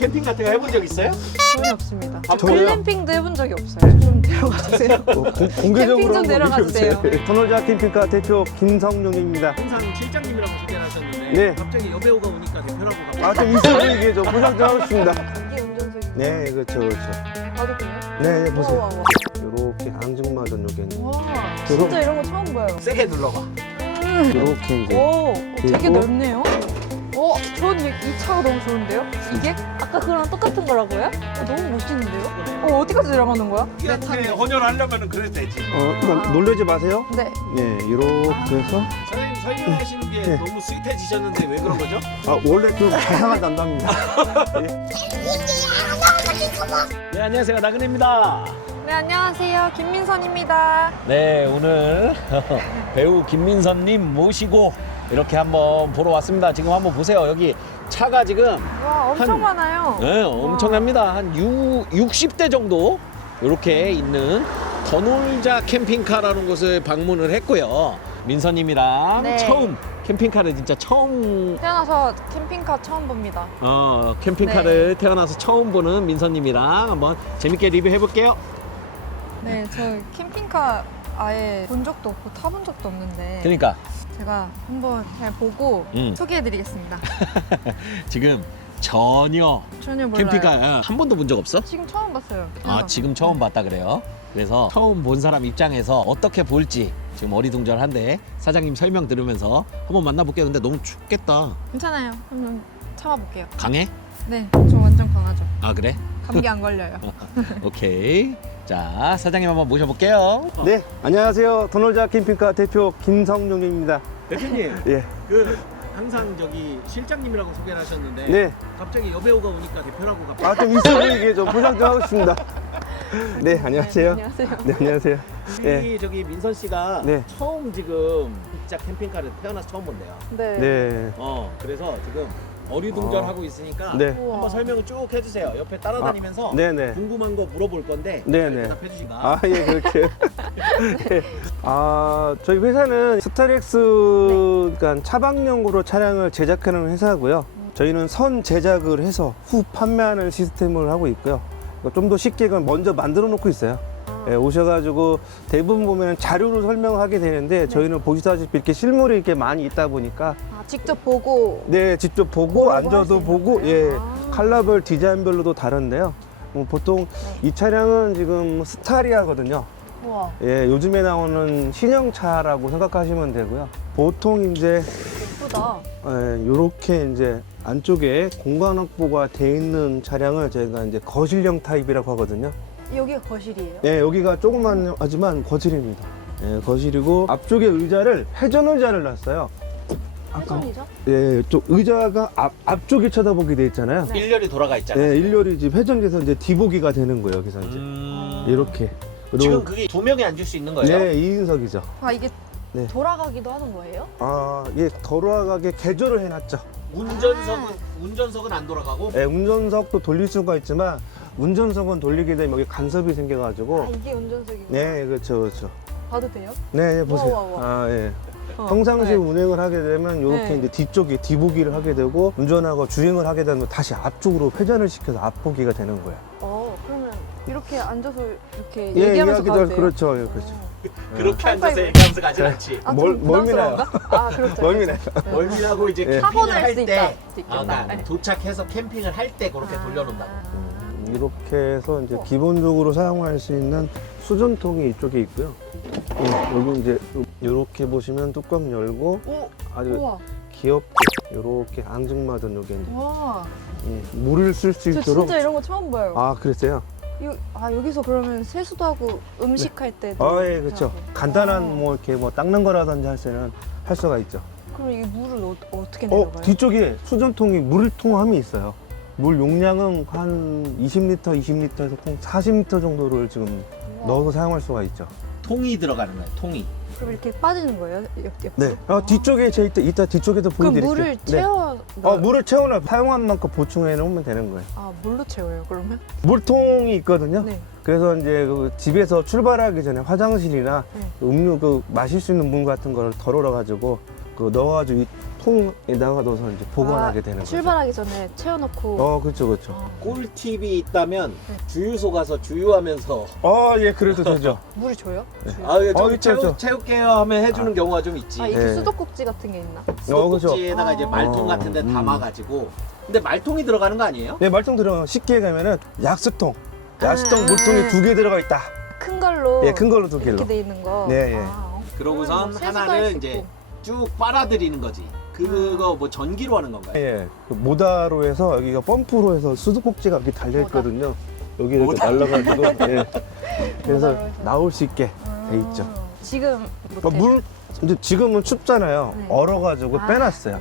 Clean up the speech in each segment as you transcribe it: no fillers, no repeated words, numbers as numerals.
캠핑 같은 거 해본 적 있어요? 전혀 없습니다. 아, 글램핑도 해본 적이 없어요. 좀 데려가 주세요. 공개적으로 캠핑 좀 한번 데려가 얘기해주세요. 주세요. 터널자 캠핑카 대표 김성용입니다. 항상 실장님이라고 소개를 하셨는데 네. 갑자기 여배우가 오니까 대표라고 갑자기 좀 있어 보이게 좀 포장 좀 하겠습니다. 이게 운전석이고. 네, 그렇죠, 그렇죠. 봐도 돼요? 네, 네, 보세요. 우와, 우와. 이렇게 앙증맞은 요게는 와, 진짜 이런 거 처음 봐요. 세게 눌러봐. 이렇게 이제 오, 되게 그리고- 넓네요. 전 이 차가 너무 좋은데요? 이게? 아까 그거랑 똑같은 거라고요? 너무 멋있는데요? 어디까지 내려가는 거야? 이렇게 헌혈 하려면 그래도 되지. 그만 놀라지 마세요. 네. 네, 이렇게 해서 선생님 설명하시는 게 네. 너무 스윗해지셨는데 왜 그런 거죠? 원래 좀 다양한 담당입니다. 네, 안녕하세요. 나그네입니다. 네, 안녕하세요. 김민선입니다. 네, 오늘 배우 김민선님 모시고 이렇게 한번 보러 왔습니다. 지금 한번 보세요. 여기 차가 지금 와, 엄청 한- 많아요. 네, 엄청납니다. 한 60대 정도 이렇게 있는 더 놀자 캠핑카라는 곳을 방문을 했고요. 민서님이랑 네. 처음 캠핑카를 진짜 처음 태어나서 캠핑카 처음 봅니다. 캠핑카를 태어나서 처음 보는 민서님이랑 한번 재밌게 리뷰해 볼게요. 네, 저 캠핑카 아예 본 적도 없고 타본 적도 없는데 그러니까 제가 한번 그냥 보고 음. 소개해드리겠습니다. 지금 전혀 전혀 몰라요. 캠핑카 한 번도 본 적 없어? 지금 처음 봤어요. 지금 처음 봤다 그래요. 그래서 처음 본 사람 입장에서 어떻게 볼지 지금 어리둥절한데 사장님 설명 들으면서 한번 만나볼게요. 근데 너무 춥겠다. 괜찮아요. 그럼 참아볼게요. 강해? 네, 저 완전 강하죠. 아 그래? 감기 안 걸려요. 오케이. 자, 사장님 한번 모셔볼게요. 네, 안녕하세요. 터널자 캠핑카 대표 김성용입니다. 대표님, 예, 항상 저기 실장님이라고 소개를 하셨는데 네. 갑자기 여배우가 오니까 대표라고 갑자기 좀 있어 보이게 좀 포장 좀 하겠습니다. 네, 안녕하세요. 네, 안녕하세요. 네, 안녕하세요. 네, 우리 저기 민선 씨가 네. 처음 지금 진짜 캠핑카를 태어나서 처음 본대요. 네. 네. 그래서 지금 어리둥절하고 있으니까 네. 우와. 한번 설명을 쭉 해주세요. 옆에 따라다니면서 네네. 궁금한 거 물어볼 건데 네네. 대답해 주시가. 예, 그렇게. 네. 저희 회사는 스타렉스, 그러니까 차박용으로 차량을 제작하는 회사고요. 저희는 선 제작을 해서 후 판매하는 시스템을 하고 있고요. 좀 더 쉽게 그건 먼저 만들어 놓고 있어요. 예, 오셔가지고 대부분 보면 자료로 설명하게 되는데 저희는 보시다시피 이렇게 실물이 이렇게 많이 있다 보니까 직접 보고 네, 직접 보고 보려고 앉아도 할수 있는 보고, 거예요? 예, 아. 컬러별 디자인별로도 다른데요. 보통 네. 이 차량은 지금 스타리아거든요. 우와, 예, 요즘에 나오는 신형차라고 생각하시면 되고요. 보통 이제 예쁘다. 요렇게 이제 안쪽에 공간 확보가 돼 있는 차량을 저희가 이제 거실형 타입이라고 하거든요. 여기가 거실이에요? 예, 여기가 조그만 하지만 거실입니다. 예, 거실이고 앞쪽에 의자를 회전 의자를 놨어요. 회전이죠? 예, 쪽 의자가 앞쪽에 쳐다보게 돼 있잖아요. 네. 일렬이 돌아가 있잖아요. 예, 일렬이 지금 회전돼서 이제 뒤보기가 되는 거예요. 여기서 이제 이렇게. 지금 그게 두 명이 앉을 수 있는 거예요? 네, 2인석이죠. 이게 네. 돌아가기도 하는 거예요? 예, 돌아가게 개조를 해놨죠. 운전석은 안 돌아가고. 예, 운전석도 돌릴 수가 있지만 운전석은 돌리게 되면 여기 간섭이 생겨가지고. 이게 운전석이고. 네, 그렇죠, 그렇죠. 봐도 돼요? 네, 네, 보세요. 우와. 예. 평상시 네. 운행을 하게 되면 이렇게 네. 이제 뒤쪽에 뒤보기를 하게 되고 운전하고 주행을 하게 되면 다시 앞쪽으로 회전을 시켜서 앞보기가 되는 거예요. 그러면 이렇게 앉아서 이렇게 예, 얘기하면서 이야기도 가도 돼요? 그렇죠, 예, 그렇죠. 그렇게 앉아서 하이파이브. 얘기하면서 가진 않지. 멀미나요. 부담스러운가? 그렇죠. 멀미나요. 멀미나고 이제 예. 캠핑을 타고날 할 수 때, 있겠다. 그러니까 네. 도착해서 캠핑을 할 때 그렇게 돌려놓는다고. 이렇게 해서 이제 기본적으로 사용할 수 있는 수전통이 이쪽에 있고요. 여기 이제 이렇게 보시면 뚜껑 열고 아주 우와. 귀엽게 이렇게 앙증맞은 여기 이제 와. 물을 쓸 수 저 있도록. 진짜 이런 거 처음 봐요. 그랬어요? 여기서 그러면 세수도 하고 음식할 때도. 예, 그렇죠. 하고. 간단한 뭐 이렇게 뭐 닦는 거라든지 할 때는 할 수가 있죠. 그럼 이 물을 어떻게 내려가요? 뒤쪽에 수전통이 물 통함이 있어요. 물 용량은 한 20리터, 20리터에서 총 40리터 정도를 지금 우와. 넣어서 사용할 수가 있죠. 통이 들어가는 거예요. 통이. 그럼 이렇게 빠지는 거예요? 옆으로? 네. 뒤쪽에 이따 뒤쪽에도 그럼 보여드릴게요. 물을 네. 채워. 물을 채워놔 사용한 만큼 보충해 놓으면 되는 거예요. 물로 채워요, 그러면? 물통이 있거든요. 네. 그래서 이제 그 집에서 출발하기 전에 화장실이나 네. 음료 마실 수 있는 물 같은 거를 덜어러 가지고 넣어가지고 이 통에다가 넣어서 이제 보관하게 되는 거죠. 출발하기 전에 채워놓고. 그렇죠, 그렇죠. 꿀팁이 있다면 네. 주유소 가서 주유하면서 예, 그래도 되죠. 물을 줘요? 네. 주유? 아, 좀 있죠, 있죠. 채울게요 하면 해주는 경우가 좀 있지. 이렇게 네. 수도꼭지 같은 게 있나? 그렇죠. 수도꼭지에다가 이제 말통 같은 데 담아가지고. 근데 말통이 들어가는 거 아니에요? 네, 말통 들어가면 쉽게 가면은 약수통 아. 물통이 2개 들어가 있다. 큰 걸로. 예, 큰 걸로 2개로. 이렇게 돼 있는 거. 네, 예. 그러고선 세수도 할 하나를 수 이제 있고. 쭉 빨아들이는 거지. 그거 뭐 전기로 하는 건가요? 예, 그 모다로 해서 여기가 펌프로 해서 수도꼭지가 이렇게 달려 있거든요. 여기 이렇게 모다? 날라가지고 예. 그래서 모다로 해서. 나올 수 있게 돼 있죠. 지금 물 이제 지금은 춥잖아요. 네. 얼어가지고 빼놨어요.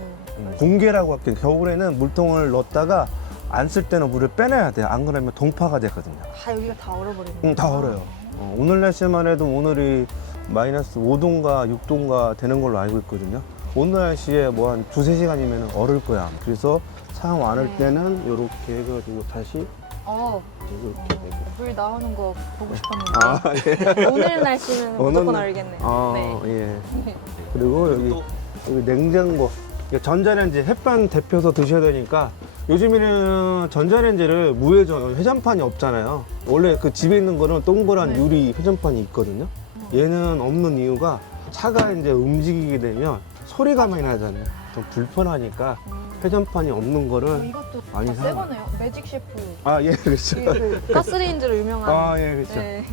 공개라고 할게요. 겨울에는 물통을 넣었다가 안 쓸 때는 물을 빼내야 돼요. 안 그러면 동파가 되거든요. 여기가 다 얼어버리는 다 얼어요. 오늘 날씨만 해도 오늘이 마이너스 5도인가 6도인가 되는 걸로 알고 있거든요. 오늘 날씨에 뭐 한 2-3시간이면 얼을 거야. 그래서 사용 안 할 네. 때는 이렇게 해가지고 다시 이렇게 물 나오는 거 보고 싶었는데. 예. 오늘 날씨는 무조건 알겠네요. 네. 예. 그리고 여기 냉장고. 이게 전자레인지 햇반 데펴서 드셔야 되니까 요즘에는 전자레인지를 무회전 회전판이 없잖아요. 원래 그 집에 있는 거는 동그란 네. 유리 회전판이 있거든요. 얘는 없는 이유가 차가 이제 움직이게 되면 소리가 많이 나잖아요. 좀 불편하니까 회전판이 없는 거를 이것도 많이 다 새 거네요. 매직 셰프. 예, 그렇죠. 그 가스레인지로 유명한. 예, 그렇죠. 네.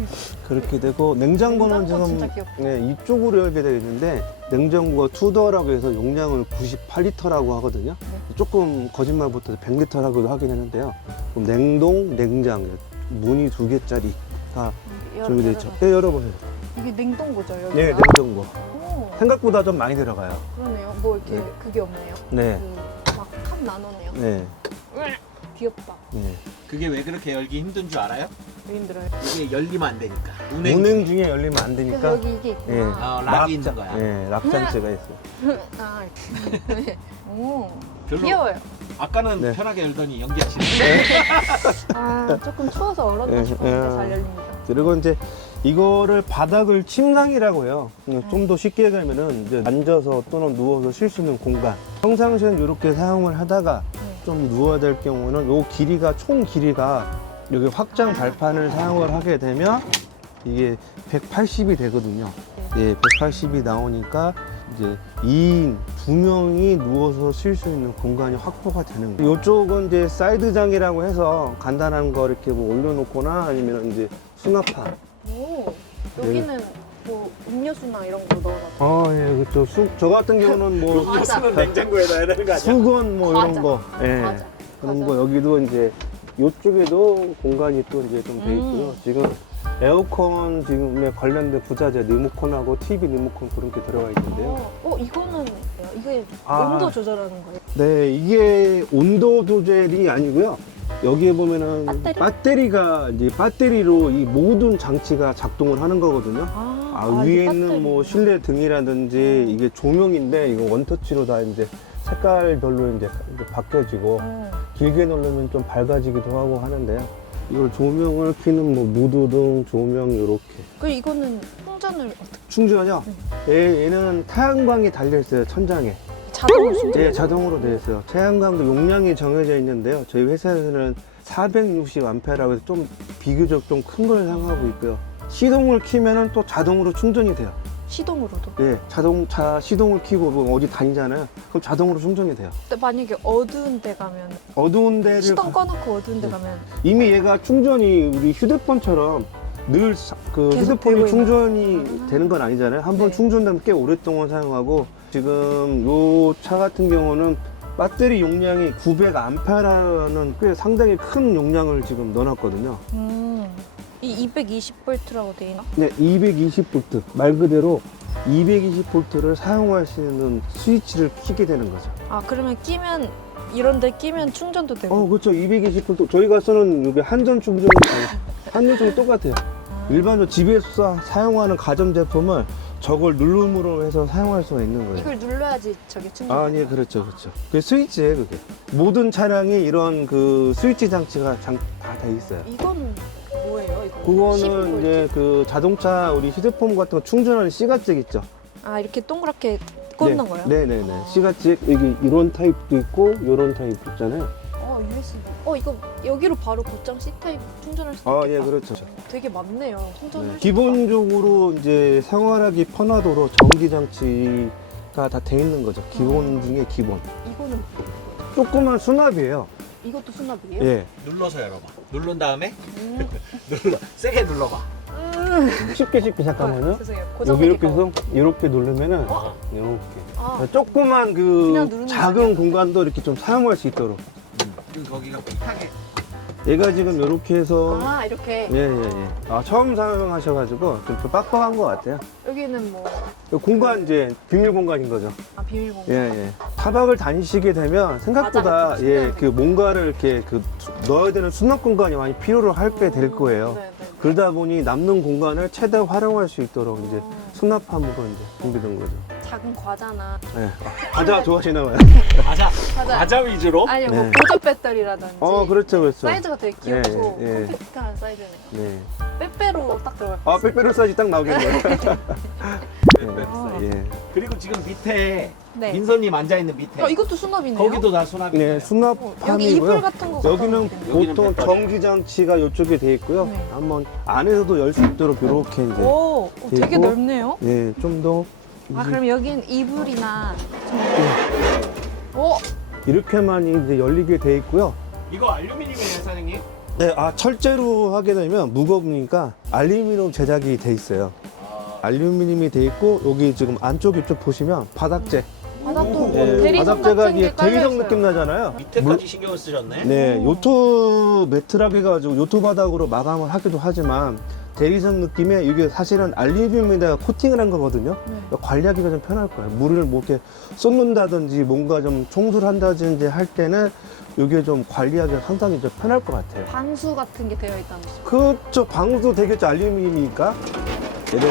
그렇게 되고 냉장고는 냉장고 지금 진짜 귀엽다. 이쪽으로 열게 되어 있는데 냉장고가 투더라고 해서 용량을 98리터라고 하거든요. 네. 조금 거짓말 못해서 100리터라고도 하긴 했는데요. 그럼 냉동, 냉장 문이 2개짜리 다 준비되어 있죠. 열어보세요. 이게 냉동고죠, 여기가? 네, 냉장고. 오, 생각보다 좀 많이 들어가요. 그러네요. 뭐 이렇게 네. 그게 없네요. 네, 막 칸 나누네요. 네, 귀엽다. 네. 그게 왜 그렇게 열기 힘든 줄 알아요? 왜 힘들어요? 이게 열리면 안 되니까. 운행 중에 열리면 안 그래서 되니까. 여기 이게 있구나. 락이 있는 거야. 네, 락장치가 있어요. 아, 이렇게. 오, 별로 귀여워요. 아까는 네. 편하게 열더니 연기하시는데. 조금 추워서 얼었나 네, 싶었는데 네. 잘 열립니다. 그리고 이제 이거를 바닥을 침상이라고 해요. 좀 더 쉽게 얘기하면은 이제 앉아서 또는 누워서 쉴 수 있는 공간. 평상시엔 이렇게 사용을 하다가 좀 누워야 될 경우는 요 길이가 총 길이가 여기 확장 발판을 사용을 하게 되면 이게 180이 되거든요. 예, 180이 나오니까 이제 2인 2명이 누워서 쉴 수 있는 공간이 확보가 되는 거예요. 이쪽은 이제 사이드장이라고 해서 간단한 거 이렇게 뭐 올려놓거나 아니면 이제 수납판. 오, 여기는 뭐 음료수나 이런 거 넣어놔도. 예, 그렇죠. 저 같은 경우는 뭐 과자. 냉장고에 넣어야 되는 거 아니야? 수건 뭐 과자. 이런 거, 예, 과자. 그런 과자. 거 여기도 이제 이쪽에도 공간이 또 이제 좀 돼 있고요. 지금 에어컨 지금에 관련된 부자재 리모컨하고 TV 리모컨 그런 게 들어가 있는데요. 이거는 뭐예요? 이게 아. 온도 조절하는 거예요? 네, 이게 온도 조절이 아니고요. 여기에 보면은 배터리? 가 이제 배터리로 이 모든 장치가 작동을 하는 거거든요. 위에 이게 있는 뭐 배터리구나. 실내 등이라든지 이게 조명인데 이거 원터치로 다 이제 색깔별로 이제 바뀌어지고 길게 누르면 좀 밝아지기도 하고 하는데요. 이걸 조명을 켜는 뭐 무드등 조명 이렇게 그리고 이거는 충전을 어떻게 충전하죠? 얘는 태양광이 달려 있어요, 천장에. 자동으로 충전? 네, 자동으로 되어 있어요. 태양광도 용량이 정해져 있는데요. 저희 회사에서는 460A라고 해서 좀 비교적 좀 큰 걸 사용하고 있고요. 시동을 키면은 또 자동으로 충전이 돼요. 시동으로도? 네, 자동차 시동을 키고 뭐 어디 다니잖아요. 그럼 자동으로 충전이 돼요. 근데 만약에 어두운 데 가면 어두운 데를 시동 꺼놓고 어두운 데 가면 이미 얘가 충전이 우리 휴대폰처럼 늘 그 계속 휴대폰이 되고 충전이 되는 건 아니잖아요. 한번 네. 충전되면 꽤 오랫동안 사용하고 지금 요 차 같은 경우는 배터리 용량이 900A라는 꽤 상당히 큰 용량을 지금 넣어놨거든요. 이 220V라고 돼 있나? 네, 220V 말 그대로 220V를 사용할 수 있는 스위치를 켜게 되는 거죠. 그러면 끼면 이런 데 끼면 충전도 되고. 그렇죠. 220V. 저희가 쓰는 이게 한전 충전이 한전 충전 똑같아요. 일반적으로 집에서 사용하는 가전제품을 저걸 누름으로 해서 사용할 수가 있는 거예요. 이걸 눌러야지 저게 충전. 예, 그렇죠, 그렇죠. 그 스위치예요, 그게. 모든 차량이 이런 그 스위치 장치가 다 돼 있어요. 이건 뭐예요? 이거? 그거는 12V? 이제 그 자동차 우리 휴대폰 같은 거 충전하는 C가잭 있죠. 이렇게 동그랗게 꽂는 거예요? 네네네. 아. C가찍 여기 이런 타입도 있고 이런 타입도 있잖아요. USB. 이거 여기로 바로 곧장 C 타입 충전할 수 있겠다. 아, 예, 그렇죠. 되게 많네요. 충전할 네. 수 기본적으로 이제 생활하기 편하도록 전기 장치가 다 돼 있는 거죠. 기본 중에 기본. 이거는 조그만 수납이에요. 이것도 수납이에요? 예. 눌러서 열어봐. 누른 다음에 음. 세게 눌러봐. 쉽게 잠깐만요. 죄송해요. 고장 여기 이렇게 낼까봐. 해서 이렇게 누르면은 어? 이렇게 아, 조그만 그냥 그 누르는 거 작은 아니야? 공간도 이렇게 좀 사용할 수 있도록. 거기가 삐하게. 얘가 지금 이렇게 해서 이렇게. 예예예. 아, 처음 사용하셔가지고 좀 빡빡한 것 같아요. 여기는 뭐 공간 이제 비밀 공간인 거죠. 비밀 공간. 예예. 타박을 다니시게 되면 생각보다 맞아, 맞아. 그 뭔가를 이렇게 넣어야 되는 수납 공간이 많이 필요로 할 게 될 거예요. 네. 그러다 보니 남는 공간을 최대 활용할 수 있도록 이제 수납함으로 이제 준비된 거죠. 작은 과자나 예. 과자 좋아하시나 봐요. 과자 위주로. 아니요 뭐 네. 보조 배터리라든지 그렇죠. 사이즈가 되게 귀엽고 예, 예. 컴팩트한 사이즈네요. 네. 빼빼로 딱 들어갈 것 아, 같아요. 빼빼로 사이즈 딱 나오겠네요. 아. 예. 그리고 지금 밑에 네. 민서님 앉아 있는 밑에. 이것도 수납이네요. 거기도 다 수납이에요. 네, 여기 수납함이고요. 이불 같은 거 여기는 갖다 여기는 보통 배터리. 전기 장치가 이쪽에 돼 있고요. 네. 한번 안에서도 열 수 있도록 이렇게 이제 오, 되게 그리고- 넓네요. 예, 좀 더 그럼 여긴 이불이나 이렇게만 이제 열리게 돼 있고요. 이거 알루미늄이에요, 사장님? 네, 철제로 하게 되면 무거우니까 알루미늄 제작이 돼 있어요. 알루미늄이 돼 있고 여기 지금 안쪽에 쭉 보시면 바닥재. 바닥도 예, 대리석 바닥재가 같은 게 이게 깔려 대리석 있어요. 느낌 나잖아요. 밑에까지 신경을 쓰셨네. 네, 요트 매트라고 해가지고 요트 바닥으로 마감을 하기도 하지만 대리석 느낌에 이게 사실은 알루미늄에다가 코팅을 한 거거든요. 네. 그러니까 관리하기가 좀 편할 거예요. 물을 뭐 이렇게 쏟는다든지 뭔가 좀 청소를 한다든지 할 때는 이게 좀 관리하기가 상당히 좀 편할 것 같아요. 방수 같은 게 되어 있다는 거죠. 그쪽 방수도 되겠죠. 알루미늄이니까. 이렇게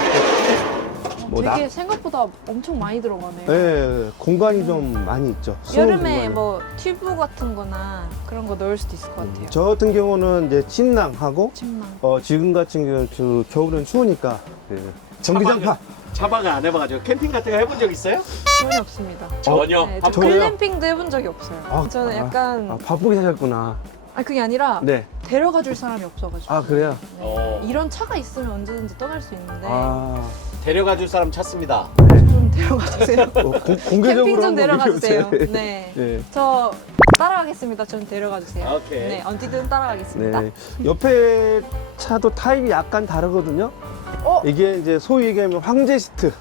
뭐 되게 생각보다 엄청 많이 들어가네요. 예, 공간이 좀 많이 있죠. 수납 여름에 공간이. 뭐 튜브 같은 거나 그런 거 넣을 수도 있을 것 같아요. 저 같은 경우는 이제 침낭하고 침낭. 지금 같은 경우는 겨울은 추우니까 전기장파. 차박을 안 해봐가지고 캠핑 같은 거 해본 적 있어요? 전혀 없습니다. 전혀. 네, 저 저도요? 글램핑도 해본 적이 없어요. 저는 약간 바쁘게 사셨구나. 그게 아니라 네. 데려가 줄 사람이 없어가지고. 그래요? 어. 이런 차가 있으면 언제든지 떠날 수 있는데 데려가 줄 사람 찾습니다. 좀 데려가 주세요. 공개적으로 캠핑 좀 한번 데려가 주세요. 얘기해보세요. 네. 네. 저 따라가겠습니다. 좀 데려가 주세요. 오케이. 네, 언제든 따라가겠습니다. 네. 옆에 차도 타입이 약간 다르거든요. 이게 이제 소위 얘기하면 황제 시트.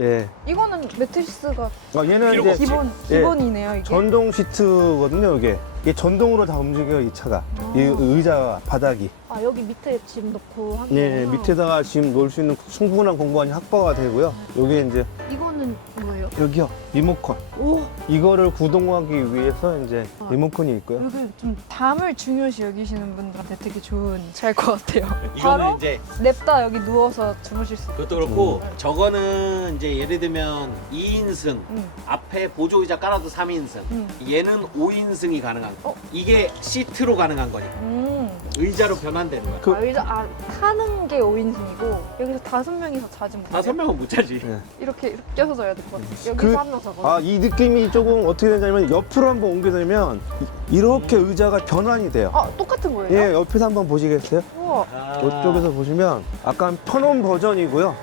예. 이거는 매트리스가 얘는 필요가 이제 없지. 기본이네요. 이게. 전동 시트거든요. 이게 전동으로 다 움직여요. 이 차가. 이 의자 바닥이. 여기 밑에 짐 넣고 하는 네, 거구나. 밑에다가 지금 놓을 수 있는 충분한 공간이 확보가 되고요. 여기 이제 이거는 뭐예요? 여기요. 리모컨. 오, 이거를 구동하기 위해서 이제 리모컨이 있고요. 여기 좀 담을 중요시 여기시는 분들한테 되게 좋은 차일 것 같아요. 이거는 바로 이제 냅다 여기 누워서 주무실 수 있고. 그것도 그렇고 저거는 이제 예를 들면 2인승 응. 앞에 보조의자 깔아도 3인승 응. 얘는 5인승이 가능한 거. 이게 시트로 가능한 거니까 의자로 변환되는 거야. 그- 타는 게 5인승이고 여기서 5명이서 자지 못해요. 5명은 못 자지. 네. 이렇게 껴서 자야 될 것 같아요. 여기서 그- 한 명 자거든요. 이 느낌이 조금 어떻게 되냐면 옆으로 한번 옮겨되면 이렇게 의자가 변환이 돼요. 똑같은 거예요? 예, 옆에서 한번 보시겠어요? 우와. 이쪽에서 보시면 약간 편원 버전이고요.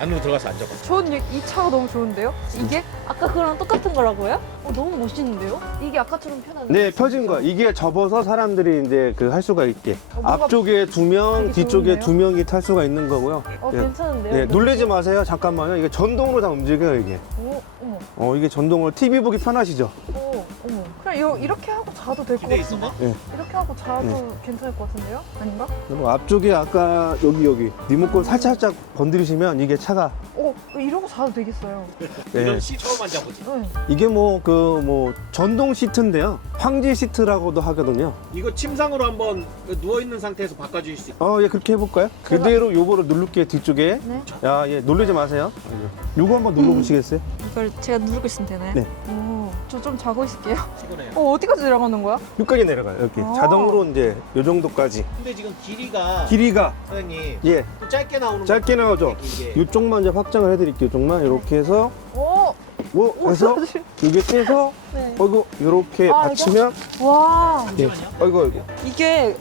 안으로 들어가서 앉아봐. 전 이 차가 너무 좋은데요? 이게 아까 그거랑 똑같은 거라고요? 너무 멋있는데요? 이게 아까처럼 편한데? 네, 펴진 거야. 이게 접어서 사람들이 이제 할 수가 있게. 뭔가 앞쪽에 2명, 되게 뒤쪽에 좋은데요? 2명이 탈 수가 있는 거고요. 예. 괜찮은데요? 네, 놀라지 마세요. 잠깐만요. 이게 전동으로 다 움직여요, 이게. 어머, 이게 전동으로 TV 보기 편하시죠? 어머. 그냥 이렇게 하고 자도 될 것 기대 같은데? 있어봐. 네. 이렇게 하고 자도 괜찮을 것 같은데요? 아닌가? 그리고 앞쪽에 아까 여기 리모컨 살짝 건드리시면 이게 차가 이러고 자도 되겠어요. 이런 네. 시 처음 앉아보지. 이게 전동 시트인데요. 황제 시트라고도 하거든요. 이거 침상으로 한번 누워있는 상태에서 바꿔주실 수 있어. 예, 그렇게 해볼까요? 그대로 요거를 누를게요, 뒤쪽에. 네. 놀라지 마세요. 요거 한번 눌러보시겠어요? 이걸 제가 누르고 있으면 되나요? 네. 저 좀 자고 있을게요. 피곤해요. 어디까지 내려가는 거야? 여기까지 내려가요, 이렇게. 자동으로 이제 요 정도까지. 근데 지금 길이가 길이가, 사장님 예, 좀 짧게 나오는 짧게 것 같아요. 나오죠? 길게. 이쪽만 이제 확장을 해드릴게요. 이쪽만 이렇게 해서 뭐 해서 이게 떼서 네. 어이구 이렇게 아, 받치면 와, 예. 어이구 이게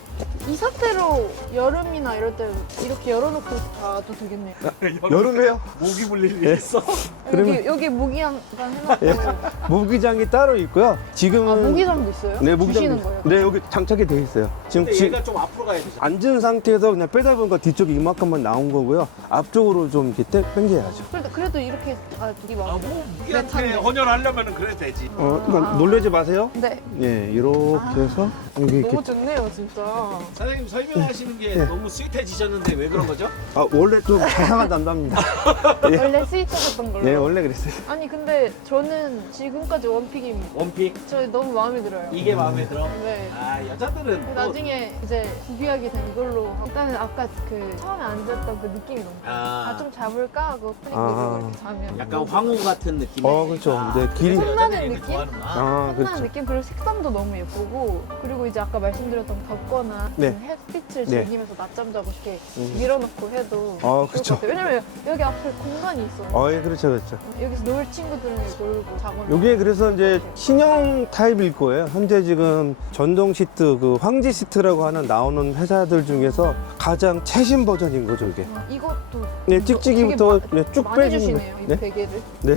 이 상태로 여름이나 이럴 때 이렇게 열어놓고 가도 되겠네요. 여름에요? 모기 물릴 일 있어? 그러면- 여기 모기장 해놨고. 예. 모기장이 따로 있고요. 지금은 아, 모기장도 있어요? 네, 모기장 주시는 거예요? 네, 여기 장착이 돼 있어요. 지금 근데 얘가 좀 앞으로 가야 되잖아. 앉은 상태에서 그냥 빼다 보니까 뒤쪽이 이만큼만 나온 거고요. 앞쪽으로 좀 이렇게 당겨야죠. 그래도 이렇게 되게 아, 많아요. 뭐 네, 무기한테 탔네. 헌혈하려면 그래도 되지. 그러니까 놀라지 마세요. 네. 예, 이렇게 해서 여기 이렇게 너무 좋네요, 진짜. 사장님 설명하시는 게 네. 너무 스윗해지셨는데 왜 그런 거죠? 원래 좀 자상한 남자입니다. 예. 원래 스윗했던 걸로. 네, 원래 그랬어요. 아니, 근데 저는 지금까지 원픽입니다. 원픽 저 너무 마음에 들어요. 이게 마음에 들어? 네. 아 여자들은 또 나중에 이제 구비하게 된 이걸로 일단은 아까 그 처음에 앉았던 그 느낌이 너무 아. 좀 잡을까 하고 프링 아. 누르고 이렇게 자면 약간 황후 같은 느낌. 그렇죠. 이제 길이 탐나는 느낌? 아, 끝나는 그렇죠. 느낌 그리고 색감도 너무 예쁘고 그리고 이제 아까 말씀드렸던 덥거나 네. 햇빛을 네. 즐기면서 낮잠 자고 이렇게 음. 밀어놓고 해도 아, 좋을 그쵸. 것 같아요. 왜냐면 여기 앞에 공간이 있어요. 예, 그렇죠, 그렇죠. 여기서 놀 친구들은 놀고 자거나 요게 그래서 이제 신형 타입일 거예요. 현재 지금 전동 시트, 그 황지 시트라고 하는 나오는 회사들 중에서 가장 최신 버전인 거죠, 이게. 이것도 네, 찍찍이부터 네, 쭉 많이 빼주는 주시네요, 이 네. 베개를. 네.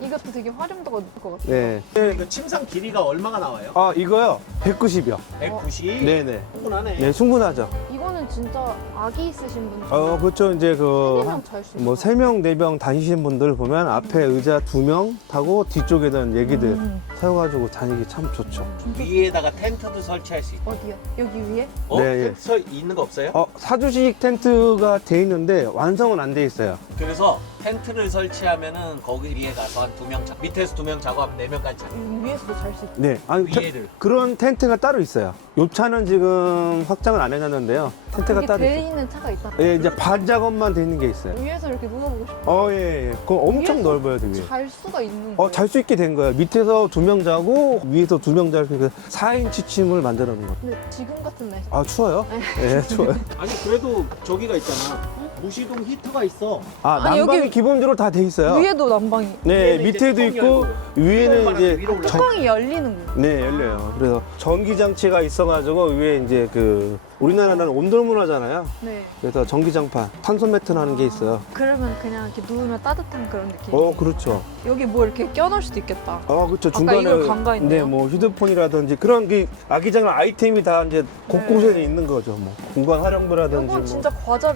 이것도 되게 활용도가 높을 것 같아요. 네. 그 침상 길이가 얼마가 나와요? 아, 이거요? 190이요. 190? 네네. 충분하네. 네, 충분하죠. 이거는 진짜 아기 있으신 분들 그렇죠. 이제 그, 3명 잘 수 있어요. 뭐, 3명, 4명 다니시는 분들 보면 앞에 의자 2명 타고 뒤쪽에는 얘기들 음. 세워가지고 다니기 참 좋죠. 위에다가 텐트도 설치할 수 있고. 어디요? 여기 위에? 어? 네, 예. 텐트 있는 거 없어요? 사주식 텐트가 돼 있는데 완성은 안 돼 있어요. 그래서 텐트를 설치하면은 거기 위에 가서 한 2명 자, 밑에서 2명 자고 하면 4명까지 자. 여기 위에서도 잘 수 있어요. 네. 아니, 위에를. 그런 텐트가 따로 있어요. 요 차는 지금 확장을 안 해놨는데요. 텐트가 여기 따로 돼 있어요. 있는 차가 있다. 예, 이제 반 작업만 돼 있는 게 있어요. 위에서 이렇게 누워보고 싶어. 예, 예. 그거 엄청 위에서 넓어요, 되게. 잘 수가 있는 거예요. 잘 수 있게 된 거예요. 밑에서 2명 자고 위에서 2명 자고 그 4인치 침을 만들어 놓은 거예요. 근데 지금 같은 날씨 아, 추워요? 예, 추워요. 아니 그래도 저기가 있잖아. 무시동 히터가 있어. 난방이 여기 기본적으로 다 돼 있어요. 위에도 난방이 네, 위에는 이제 밑에도 뚜껑 있고 열고 위에는 뚜껑만 이제 위로 올라가. 뚜껑이 열리는 거예요. 네, 열려요. 그래서 전기 장치가 있어가지고 위에 이제 그 우리나라는 온돌 문화잖아요. 네. 그래서 전기장판, 탄소 매트라는 게 있어요. 그러면 그냥 이렇게 누우면 따뜻한 그런 느낌. 그렇죠. 여기 뭐 이렇게 껴놓을 수도 있겠다. 그렇죠. 아까 중간에 이걸 간가 있네요. 네, 뭐 휴대폰이라든지 그런 게 아기자기한 아이템이 다 이제 곳곳에 네. 있는 거죠. 뭐 공간 활용도라든지. 이거 진짜 과자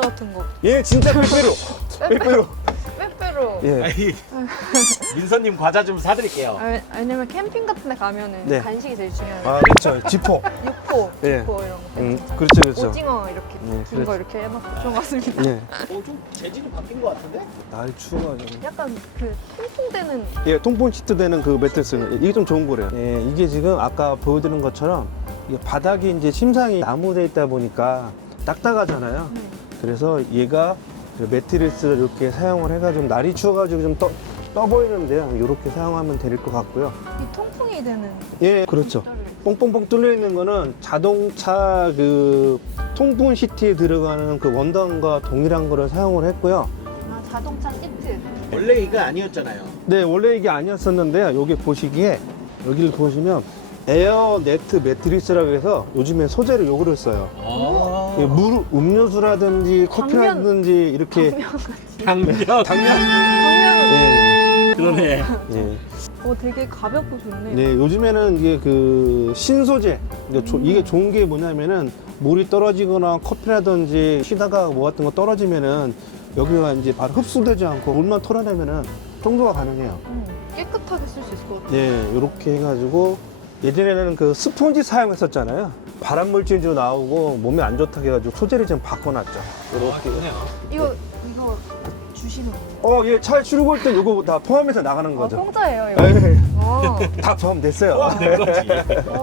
같은 거. 얘 진짜 빼빼로. 빼빼로. 빼빼로. 예. 아니, 민서님 과자 좀 사드릴게요. 왜냐면 캠핑 같은 데 가면은 네. 간식이 제일 중요해요. 그렇죠. 지퍼. 육포, 네. 육포 이런 거. 그렇죠, 그렇죠. 오징어 이렇게 네, 긴 거 이렇게 해놓고 좋은 것 같습니다. 네. 좀 재질이 바뀐 것 같은데? 날 추워가지고. 약간 그 통통되는 예, 통풍 시트 되는 그 매트리스는 이게 좀 좋은 거래요. 예, 이게 지금 아까 보여드린 것처럼 이게 바닥이 이제 침상이 나무돼 있다 보니까 딱딱하잖아요. 그래서 얘가 그 매트리스를 이렇게 사용을 해가지고 날이 추워가지고 좀 떠 보이는데요. 이렇게 사용하면 될 것 같고요. 이 통풍이 되는 예, 그렇죠. 뽕뽕뽕 뚫려 있는 거는 자동차 그 통풍 시트에 들어가는 그 원단과 동일한 거를 사용을 했고요. 자동차 시트. 원래 이거 아니었잖아요. 네, 원래 이게 아니었었는데요. 여기 보시기에 여기를 보시면 에어 네트 매트리스라고 해서 요즘에 소재를 요거를 써요. 아. 이게 음료수라든지 커피라든지 이렇게 당면. 방면은 예, 그러네. 예. 되게 가볍고 좋네요. 네, 요즘에는 이게 그 신소재 이게 좋은 게 뭐냐면은 물이 떨어지거나 커피라든지 쉬다가 뭐 같은 거 떨어지면은 여기가 이제 바로 흡수되지 않고 물만 털어내면은 청소가 가능해요. 깨끗하게 쓸 수 있을 것 같아요. 네, 이렇게 해가지고 예전에는 그 스폰지 사용했었잖아요. 발암 물질도 나오고 몸에 안 좋다고 해가지고 소재를 좀 바꿔놨죠. 아, 그러네요. 이거 주시는 거예요? 예, 차 출고할 때 이거 다 포함해서 나가는 거죠. 공짜예요 이거. 예, 아, 다 포함됐어요. 포함된 거지.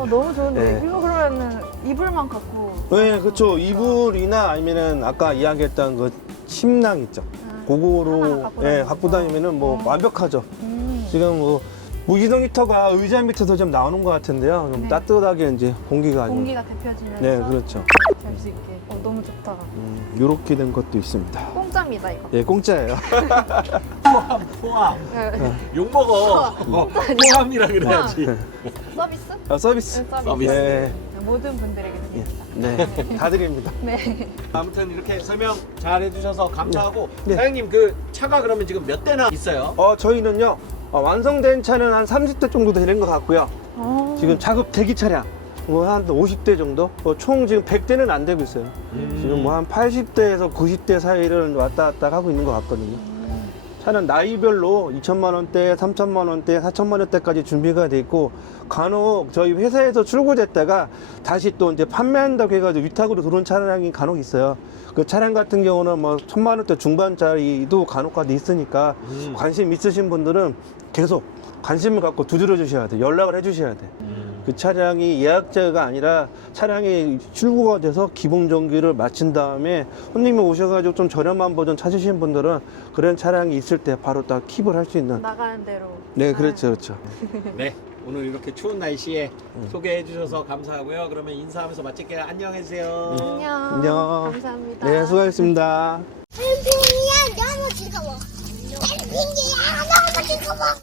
너무 좋은데 네. 이거 그러면은 이불만 갖고 네, 그렇죠. 이불이나 아니면은 아까 이야기했던 그 침낭 있죠. 하나 그거로 갖고 예, 다니는 갖고 거. 다니면은 뭐 완벽하죠. 음. 지금 뭐 무기동 히터가 의자 밑에서 좀 나오는 것 같은데요. 좀 네. 따뜻하게 이제 공기가 좀- 공기가 데펴지면서 네, 그렇죠. 잘 수 있게. 너무 좋다. 요렇게 된 것도 있습니다. 공짜입니다 이거. 예, 공짜예요. 포함. 네. 욕먹어. 포함이라 그래야지. 서비스? 서비스. 네, 서비스. 네, 모든 분들에게 드립니다. 네, 다 드립니다. 네. 아무튼 이렇게 설명 잘 해주셔서 감사하고 네. 사장님 그 차가 그러면 지금 몇 대나 있어요? 저희는요, 완성된 차는 한 30대 정도 되는 것 같고요. 어. 지금 작업 대기 차량 뭐 한 50대 정도? 총 지금 100대는 안 되고 있어요. 지금 뭐 한 80대에서 90대 사이를 왔다 갔다 하고 있는 것 같거든요. 차는 나이별로 2천만 원대, 3천만 원대, 4천만 원대까지 준비가 돼 있고, 간혹 저희 회사에서 출고됐다가 다시 또 이제 판매한다고 해가지고 위탁으로 들어온 차량이 간혹 있어요. 그 차량 같은 경우는 뭐 1천만 원대 중반짜리도 간혹까지 있으니까 관심 있으신 분들은 계속 관심을 갖고 두드려 주셔야 돼요. 연락을 해 주셔야 돼. 그 차량이 예약자가 아니라 차량이 출고가 돼서 기본 정비를 마친 다음에 손님이 오셔가지고 좀 저렴한 버전 찾으신 분들은 그런 차량이 있을 때 바로 딱 킵을 할 수 있는. 나가는 대로. 네, 그렇죠, 그렇죠. 네. 오늘 이렇게 추운 날씨에 소개해 주셔서 감사하고요. 그러면 인사하면서 마칠게요. 안녕히 계세요. 안녕. 안녕. 감사합니다. 네, 수고하셨습니다. 캠핑이야 너무 즐거워. 캠핑이야 너무 즐거워.